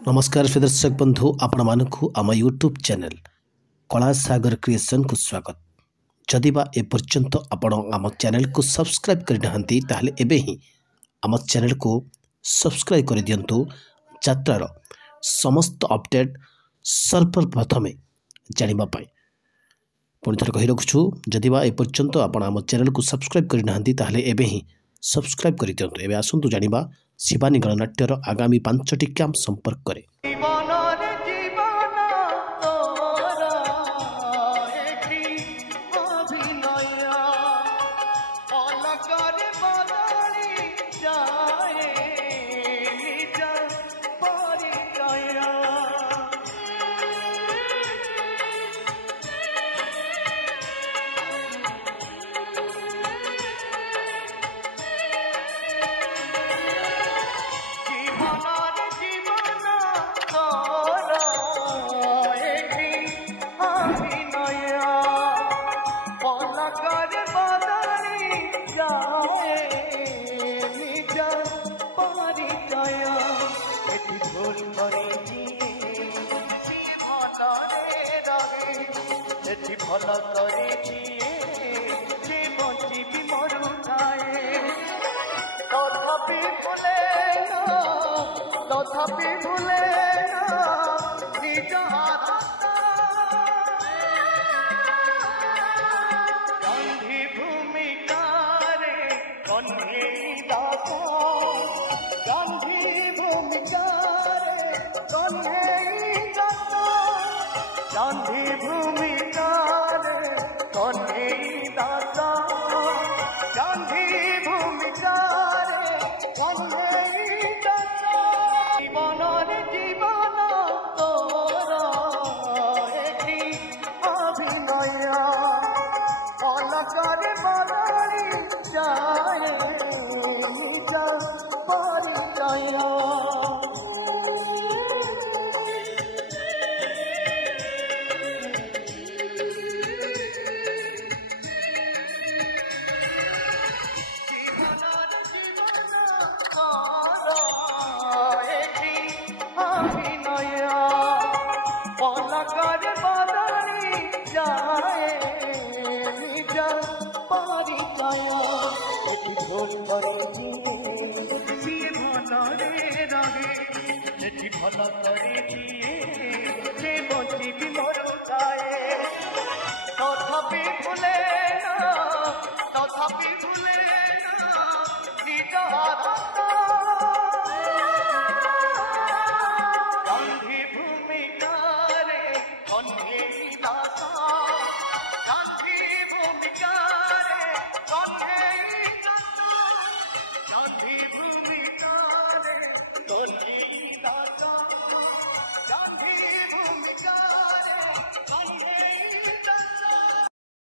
नमस्कार प्रिय दर्शक बंधु आपण मानकु आम यूट्यूब चैनल कला सागर क्रिएशन को स्वागत। जदि बा ए पर्यंत आपण आम चैनल को सब्सक्राइब करनाहांती ताहले एबे ही आम चैनल को सब्सक्राइब कर दियंतु। यात्रार समस्त अपडेट सर्वप्रथमे जानिबा पाई पुणी थर कहि रखुछु। जदि बा ए पर्यंत आपण आम चैनल को सब्सक्राइब करनाहांती ताहले एबे ही सब्सक्राइब कर दियंतु। एबे आसंतु जानिबा शिवानी गणनाट्यर आगामी 5टी कैंप संपर्क करे। भल करे बची भी मरु थाए तथापि भूले निज गांधी भूमिकारे कन्हे दास गांधी भूमिकारे कन्हे दास गांधी भूमिकारे कन्हे दास गांधी भूमिकारे कन्हे दास जीवन जीवन तोर एठी अभिनय अलकर बदली जाए निज परिचय। भल करे बची भी मरु थाए तथापि भूले निज गांधी भूमिकारे कन्हे दास गांधी भूमिकारे कन्हे दास गांधी भूमिकारे